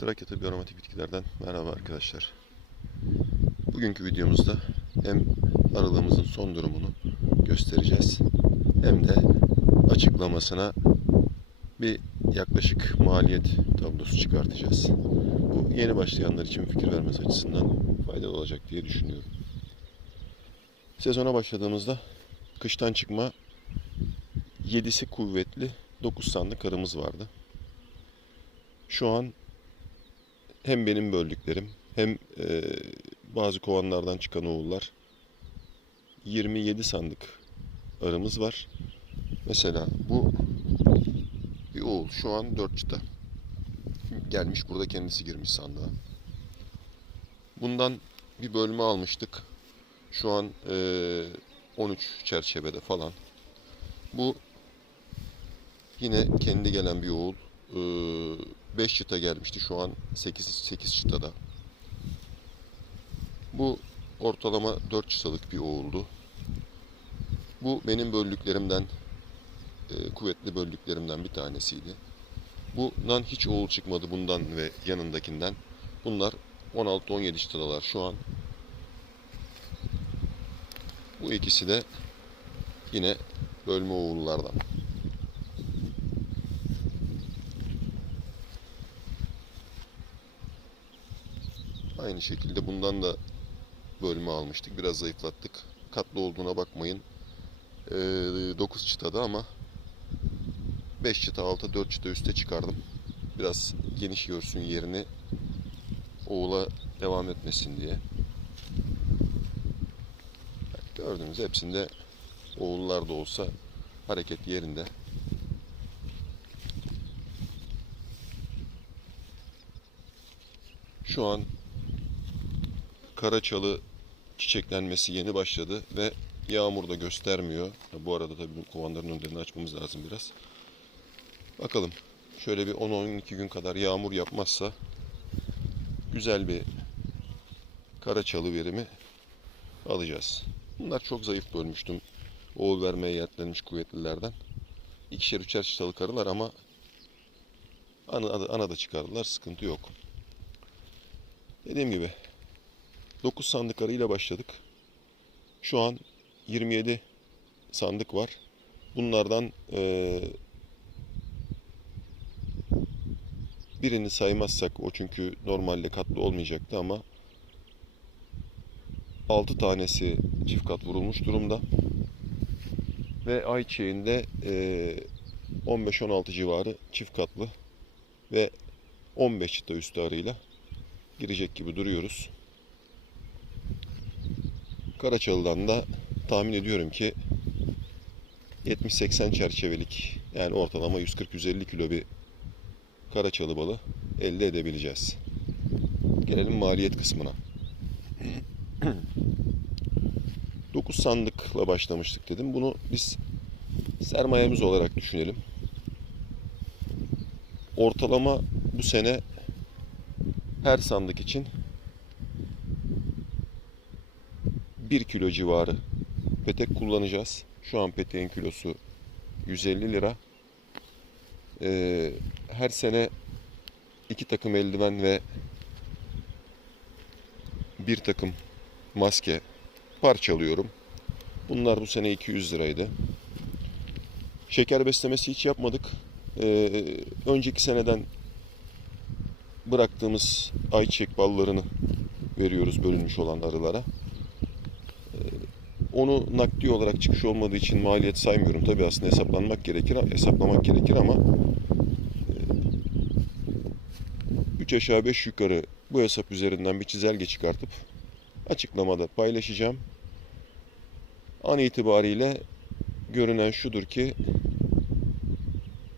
Trakya Tıbbi Aromatik Bitkilerden merhaba arkadaşlar. Bugünkü videomuzda hem aralığımızın son durumunu göstereceğiz hem de açıklamasına bir yaklaşık maliyet tablosu çıkartacağız. Bu yeni başlayanlar için fikir vermesi açısından faydalı olacak diye düşünüyorum. Sezona başladığımızda kıştan çıkma 7'si kuvvetli 9 sandık arımız vardı. Şu an hem benim böldüklerim hem e, bazı kovanlardan çıkan oğullar 27 sandık arımız var. Mesela bu bir oğul şu an 4 çıta. Gelmiş burada kendisi girmiş sandığa. Bundan bir bölme almıştık. Şu an e, 13 çerçevede falan. Bu yine kendi gelen bir oğul. 5 çıta gelmişti. Şu an 8, 8 çıtada. Bu ortalama 4 çıtalık bir oğuldu. Bu benim böldüklerimden, e, kuvvetli böldüklerimden bir tanesiydi. Bundan hiç oğul çıkmadı bundan ve yanındakinden. Bunlar 16-17 çıtadalar şu an. Bu ikisi de yine bölme oğullardan. Aynı şekilde bundan da bölme almıştık. Biraz zayıflattık. Katlı olduğuna bakmayın. Ee, 9 çıtada ama 5 çıta alta 4 çıta üste çıkardım. Biraz geniş görsün yerini oğula devam etmesin diye. Gördüğünüz hepsinde oğullar da olsa hareket yerinde. Şu an Karaçalı çiçeklenmesi yeni başladı ve yağmur da göstermiyor. Bu arada tabii kovanların önlerini açmamız lazım biraz. Bakalım. Şöyle bir 10-12 gün kadar yağmur yapmazsa güzel bir Karaçalı verimi alacağız. Bunlar çok zayıf bölmüştüm. Oğul vermeye yeltlenmiş kuvvetlilerden. İkişer üçer çıtalık arılar ama ana, ana da çıkardılar. Sıkıntı yok. Dediğim gibi 9 sandık arıyla başladık. Şu an 27 sandık var. Bunlardan eee, birini saymazsak o çünkü normalde katlı olmayacaktı ama 6 tanesi çift kat vurulmuş durumda. Ve ayçiçeğinde eee 15-16 civarı çift katlı ve 15 çıta üstü arıyla girecek gibi duruyoruz. Karaçalı'dan da tahmin ediyorum ki 70-80 çerçevelik yani ortalama 140-150 kilo bir Karaçalı balı elde edebileceğiz. Gelelim maliyet kısmına. 9 sandıkla başlamıştık dedim. Bunu biz sermayemiz olarak düşünelim. Ortalama bu sene her sandık için 1 kilo civarı petek kullanacağız. Şu an peteğin kilosu 150 lira. Ee, her sene iki takım eldiven ve bir takım maske parçalıyorum. Bunlar bu sene 200 liraydı. Şeker beslemesi hiç yapmadık. Ee, önceki seneden bıraktığımız ayçiçek ballarını veriyoruz bölünmüş olan arılara. Onu nakdi olarak çıkış olmadığı için maliyet saymıyorum. Tabii aslında hesaplanmak gerekir, hesaplamak gerekir ama 3 aşağı 5 yukarı bu hesap üzerinden bir çizelge çıkartıp açıklamada paylaşacağım. An itibariyle görünen şudur ki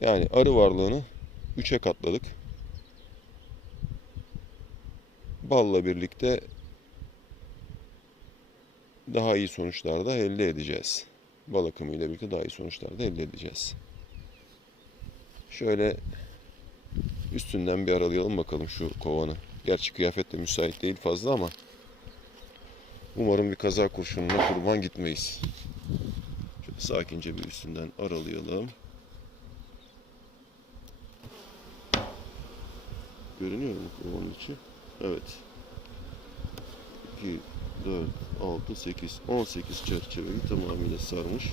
yani arı varlığını 3'e katladık. Balla birlikte daha iyi sonuçlar da elde edeceğiz. Bal akımı birlikte daha iyi sonuçlar da elde edeceğiz. Şöyle üstünden bir aralayalım bakalım şu kovanı. Gerçi kıyafet de müsait değil fazla ama umarım bir kaza kurşununa kurban gitmeyiz. Şöyle sakince bir üstünden aralayalım. Görünüyor mu kovanın içi? Evet. 2, 4, 6, 8, 18 çerçeveyi tamamıyla sarmış.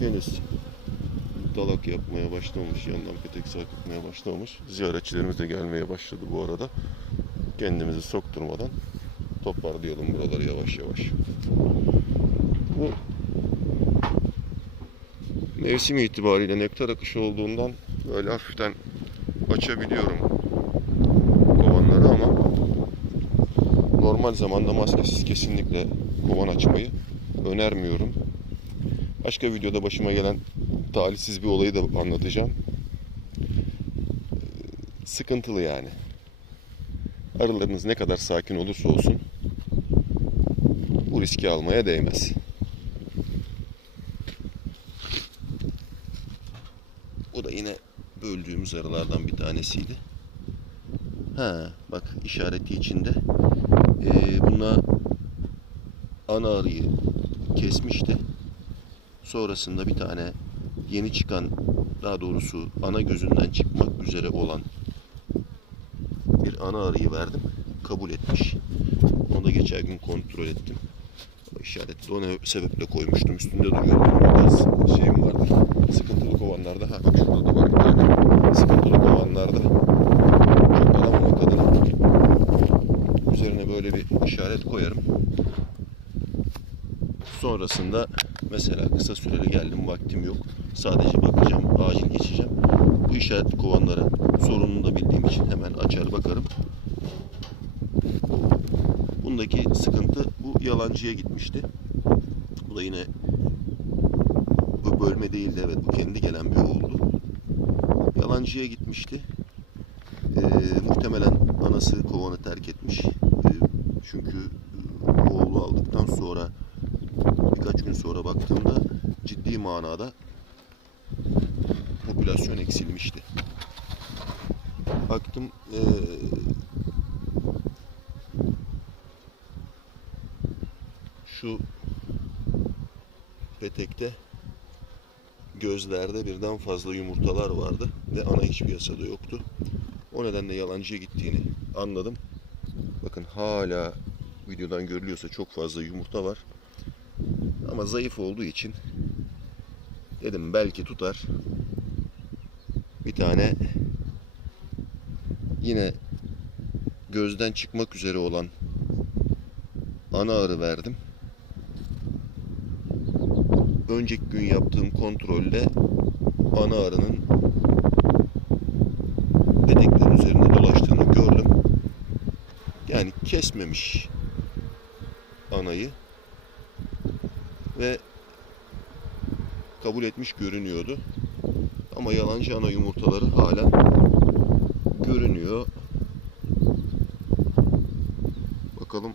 Henüz dalak yapmaya başlamış, yandan petek sarkıtmaya başlamış. Ziyaretçilerimiz de gelmeye başladı bu arada. Kendimizi sokturmadan toparlayalım buraları yavaş yavaş. Bu mevsim itibariyle nektar akışı olduğundan böyle hafiften açabiliyorum kovanları ama normal zamanda maskesiz kesinlikle kovan açmayı önermiyorum. Başka videoda başıma gelen talihsiz bir olayı da anlatacağım. Ee, Sıkıntılı yani. Arılarınız ne kadar sakin olursa olsun bu riski almaya değmez. Bu da yine böldüğümüz arılardan bir tanesiydi. Ha, bak işareti içinde. Ee, buna ana arıyı kesmişti. Sonrasında bir tane yeni çıkan, daha doğrusu ana gözünden çıkmak üzere olan bir ana arıyı verdim. Kabul etmiş. Onu da geçen gün kontrol ettim. O işareti de o ne sebeple koymuştum. Üstünde duruyor. Biraz şeyim vardır. Sıkıntılı kovanlarda. Ha şurada da var bir tane. Sıkıntılı kovanlarda çok alamamak adına üzerine böyle işaret koyarım. Sonrasında mesela kısa süreli geldim vaktim yok. Sadece bakacağım, acil geçeceğim. Bu işaretli kovanlara sorununu da bildiğim için hemen açar bakarım. Bundaki sıkıntı bu yalancıya gitmişti. Bu da yine bu bölme değildi evet bu kendi gelen bir oğuldu. Yalancıya gitmişti. Ee, muhtemelen anası kovanı terk etmiş. Ee, çünkü e, oğlu aldıktan sonra birkaç gün sonra baktığımda ciddi manada popülasyon eksilmişti. Baktım ee, şu petekte gözlerde birden fazla yumurtalar vardı ve ana hiç piyasada yoktu. O nedenle yalancıya gittiğini anladım. Bakın hala videodan görülüyorsa çok fazla yumurta var. Ama zayıf olduğu için dedim belki tutar. Bir tane yine gözden çıkmak üzere olan ana arı verdim. Önceki gün yaptığım kontrolde ana arının Yani kesmemiş anayı ve kabul etmiş görünüyordu. Ama yalancı ana yumurtaları halen görünüyor. Bakalım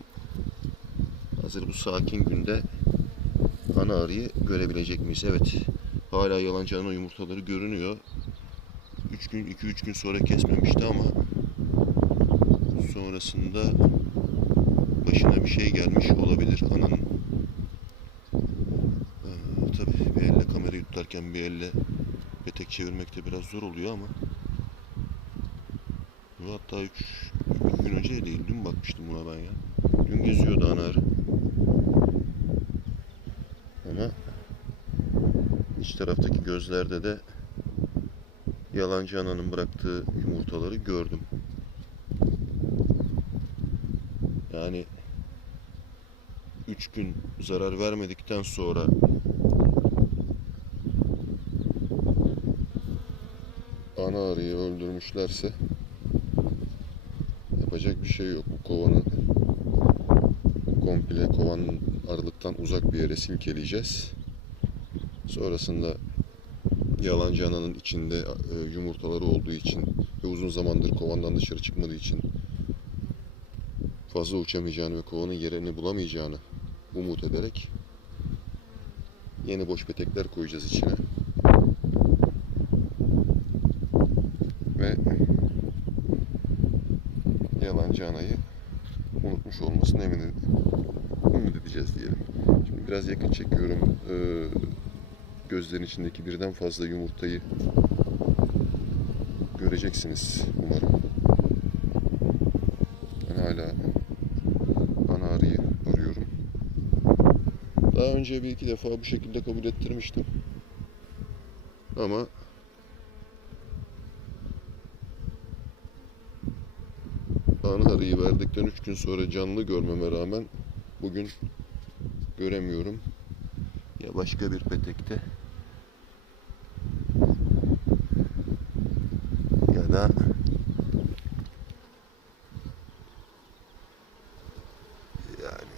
hazır bu sakin günde ana arıyı görebilecek miyiz? Evet. Hala yalancı ana yumurtaları görünüyor. 3 gün 2-3 gün sonra kesmemişti ama sonrasında başına bir şey gelmiş olabilir ananın. Ee, tabii bir elle kamerayı tutarken bir elle petek çevirmek de biraz zor oluyor ama Bu hatta 3 gün önce değil dün bakmıştım buna ben ya. Dün geziyordu ana arı. Ama iç taraftaki gözlerde de yalancı ananın bıraktığı yumurtaları gördüm. Yani 3 gün zarar vermedikten sonra ana arıyı öldürmüşlerse yapacak bir şey yok. Bu kovanı komple kovanın arılıktan uzak bir yere silkeleyeceğiz. Sonrasında yalancı ananın içinde e, yumurtaları olduğu için ve uzun zamandır kovandan dışarı çıkmadığı için fazla uçamayacağını ve kovanın yerini bulamayacağını umut ederek yeni boş petekler koyacağız içine. Ve yalancı anayı unutmuş olmasını emin ümit edeceğiz diyelim. Şimdi biraz yakın çekiyorum. Ee, gözlerin içindeki birden fazla yumurtayı göreceksiniz umarım. hala ana arıyı arıyorum. Daha önce bir iki defa bu şekilde kabul ettirmiştim. Ama ana arıyı verdikten 3 gün sonra canlı görmeme rağmen bugün göremiyorum. Ya başka bir petekte ya da yani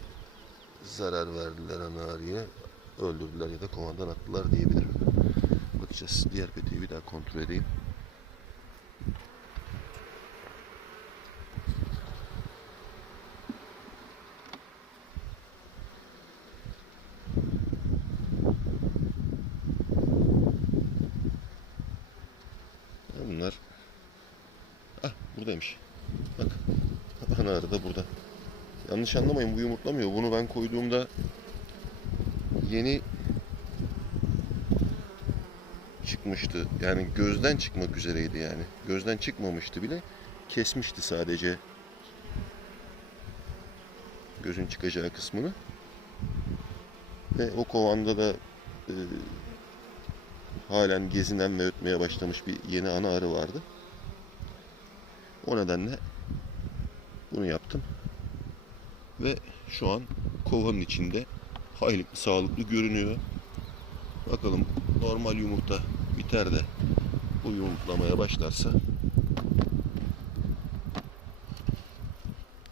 zarar verdiler ana arıya öldürdüler ya da kovandan attılar diyebilirim. Bakacağız. Diğer peteği bir daha kontrol edeyim. Bunlar Ah buradaymış. Bak. Ana arı da burada. Yanlış anlamayın bu yumurtlamıyor. Bunu ben koyduğumda yeni çıkmıştı. Yani gözden çıkmak üzereydi yani. Gözden çıkmamıştı bile. Kesmişti sadece gözün çıkacağı kısmını. Ve o kovanda da e, halen gezinen ve ötmeye başlamış bir yeni ana arı vardı. O nedenle bunu yaptım. Ve şu an kovanın içinde hayli sağlıklı görünüyor. Bakalım normal yumurta biter de bu yumurtlamaya başlarsa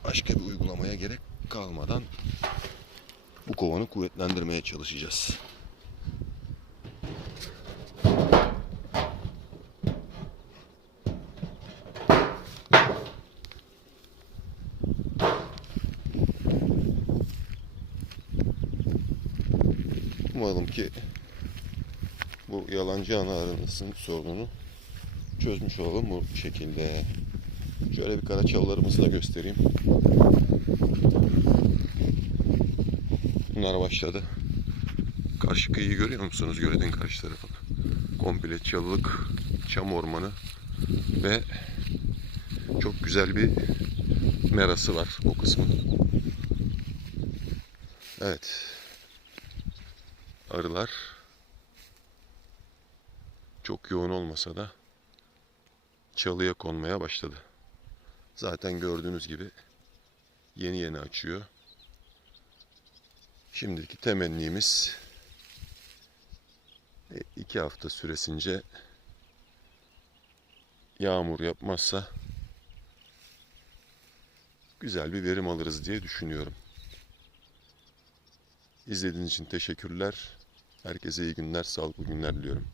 başka bir uygulamaya gerek kalmadan bu kovanı kuvvetlendirmeye çalışacağız. Umalım ki bu yalancı ana arınısın sorununu çözmüş olalım bu şekilde. Şöyle bir kara çalılarımızı da göstereyim. Bunlar başladı. Karşı kıyıyı görüyor musunuz? Göledin karşı tarafını. Komple çalılık, çam ormanı ve çok güzel bir merası var o kısmın. Evet. Arılar çok yoğun olmasa da çalıya konmaya başladı. Zaten gördüğünüz gibi yeni yeni açıyor. Şimdiki temennimiz e, iki hafta süresince yağmur yapmazsa güzel bir verim alırız diye düşünüyorum. İzlediğiniz için teşekkürler. Herkese iyi günler, sağlıklı günler diliyorum.